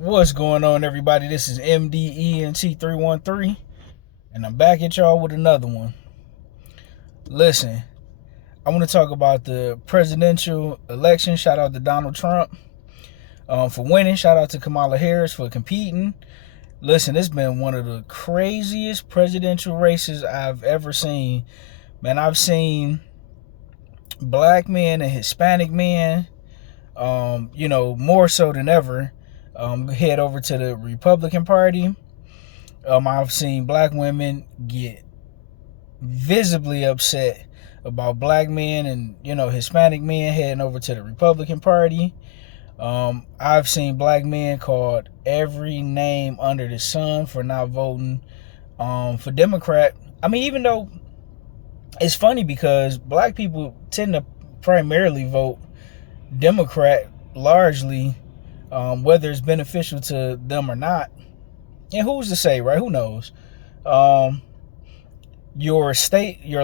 What's going on, everybody? This is MDENT313, and I'm back at y'all with another one. Listen, I want to talk about the presidential election. Shout out to Donald Trump for winning. Shout out to Kamala Harris for competing. Listen, it's been one of the craziest presidential races I've ever seen. Man, I've seen black men and Hispanic men, more so than ever, head over to the Republican Party. I've seen black women get visibly upset about black men and Hispanic men heading over to the Republican Party. I've seen black men called every name under the sun for not voting for Democrat. I mean, even though it's funny because black people tend to primarily vote Democrat largely, whether it's beneficial to them or not. And who's to say, right? Who knows? Your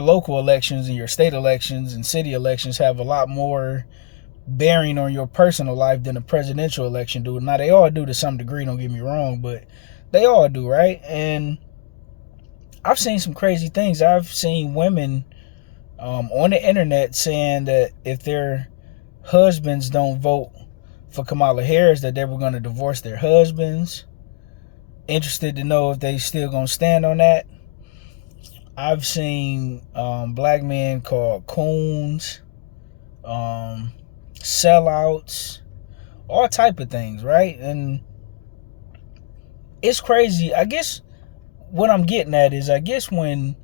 local elections and your state elections and city elections have a lot more bearing on your personal life than a presidential election do. Now, they all do to some degree, don't get me wrong, but they all do, right? And I've seen some crazy things. I've seen women on the internet saying that if their husbands don't vote for Kamala Harris, that they were going to divorce their husbands. Interested to know if they still going to stand on that. I've seen black men called coons, sellouts, all type of things, right? And it's crazy. I guess what I'm getting at is, I guess when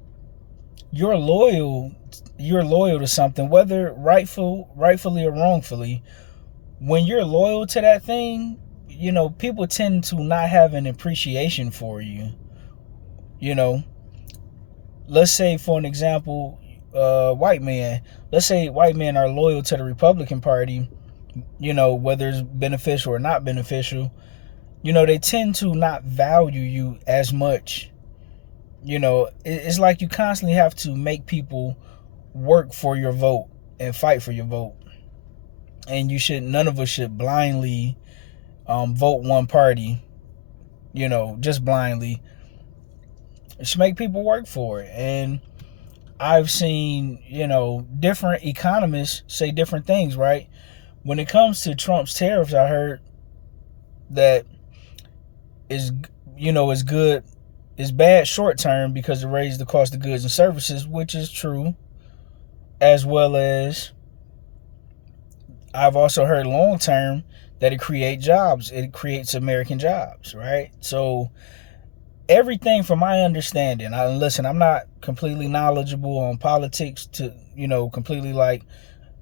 you're loyal to something, whether rightfully or wrongfully, when you're loyal to that thing, people tend to not have an appreciation for you. Let's say, for an example, white men. Let's say white men are loyal to the Republican Party, whether it's beneficial or not beneficial. They tend to not value you as much. It's like you constantly have to make people work for your vote and fight for your vote. And none of us should blindly vote one party, just blindly. It should make people work for it. And I've seen, different economists say different things, right? When it comes to Trump's tariffs, I heard that is good. It's bad short term because it raised the cost of goods and services, which is true. As well as I've also heard long term that it creates jobs. It creates American jobs, right? So everything from my understanding, listen, I'm not completely knowledgeable on politics to, completely like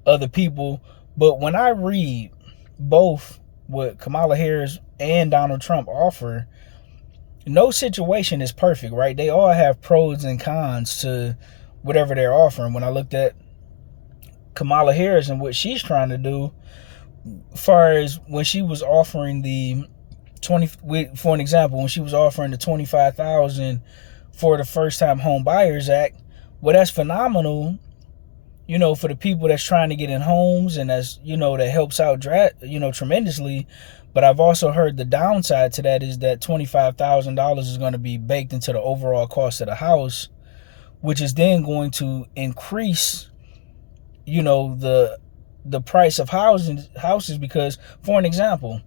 other people. But when I read both what Kamala Harris and Donald Trump offer, no situation is perfect, right? They all have pros and cons to whatever they're offering. When I looked at Kamala Harris and what she's trying to do, as far as when she was offering the for an example, when she was offering the $25,000 for the First Time Home Buyers Act, well, that's phenomenal, for the people that's trying to get in homes, and that's, that helps out, tremendously. But I've also heard the downside to that is that $25,000 is going to be baked into the overall cost of the house, which is then going to increase, the price of houses. Because, for an example,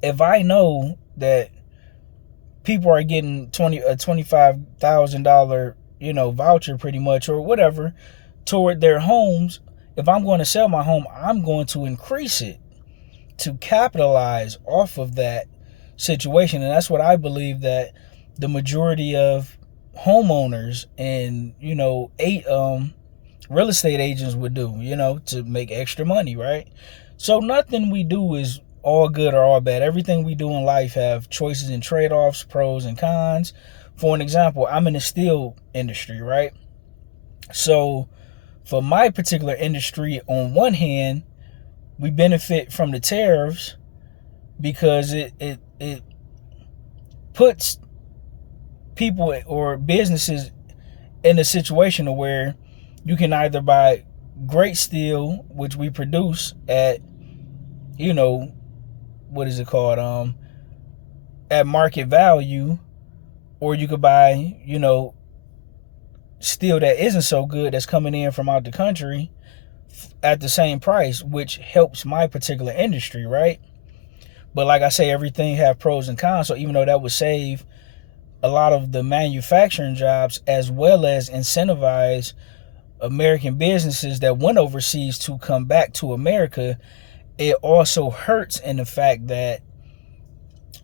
if I know that people are getting a $25,000, voucher pretty much, or whatever, toward their homes, if I'm going to sell my home, I'm going to increase it to capitalize off of that situation. And that's what I believe that the majority of homeowners and, real estate agents would do, to make extra money, right? So nothing we do is all good or all bad. Everything we do in life have choices and trade-offs, pros and cons. For an example, I'm in the steel industry, right? So for my particular industry, on one hand, we benefit from the tariffs because it puts people or businesses in a situation where you can either buy great steel, which we produce at, what is it called? at market value, or you could buy, you know, steel that isn't so good that's coming in from out the country at the same price, which helps my particular industry, right? But like I say, everything have pros and cons. So even though that would save a lot of the manufacturing jobs, as well as incentivize American businesses that went overseas to come back to America, it also hurts in the fact that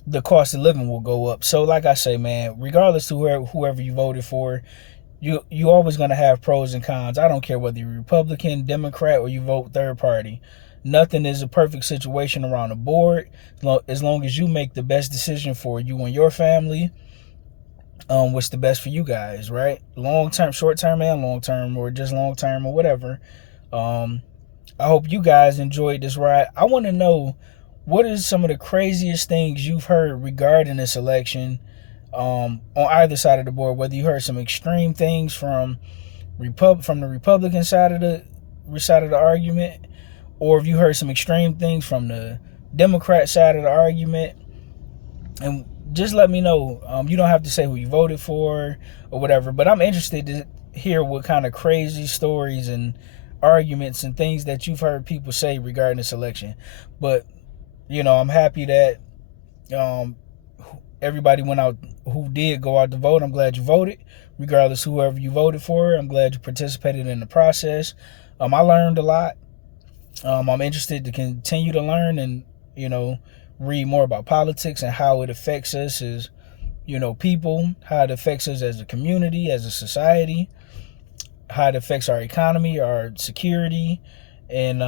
the cost of living will go up. So like I say, man, regardless to whoever you voted for, you always gonna have pros and cons. I don't care whether you're Republican, Democrat, or you vote third party. Nothing is a perfect situation around the board. As long as you make the best decision for you and your family, what's the best for you guys, right? Long term, short term, and long term, or just long term, or whatever. I hope you guys enjoyed this ride. I want to know, what is some of the craziest things you've heard regarding this election, on either side of the board? Whether you heard some extreme things from the Republican side of the argument, or if you heard some extreme things from the Democrat side of the argument. And just let me know. You don't have to say who you voted for or whatever, but I'm interested to hear what kind of crazy stories and arguments and things that you've heard people say regarding this election. But you know, I'm happy that everybody went out who did go out to vote. I'm glad you voted, regardless whoever you voted for. I'm glad you participated in the process. I learned a lot. I'm interested to continue to learn and, you know, read more about politics and how it affects us as, you know, people, how it affects us as a community, as a society, how it affects our economy, our security, and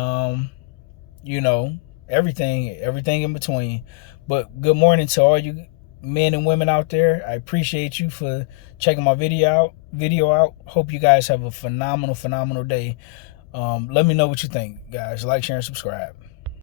you know, everything in between. But good morning to all you men and women out there. I appreciate you for checking my video out. Hope you guys have a phenomenal day. Let me know what you think, guys. Like, share, and subscribe.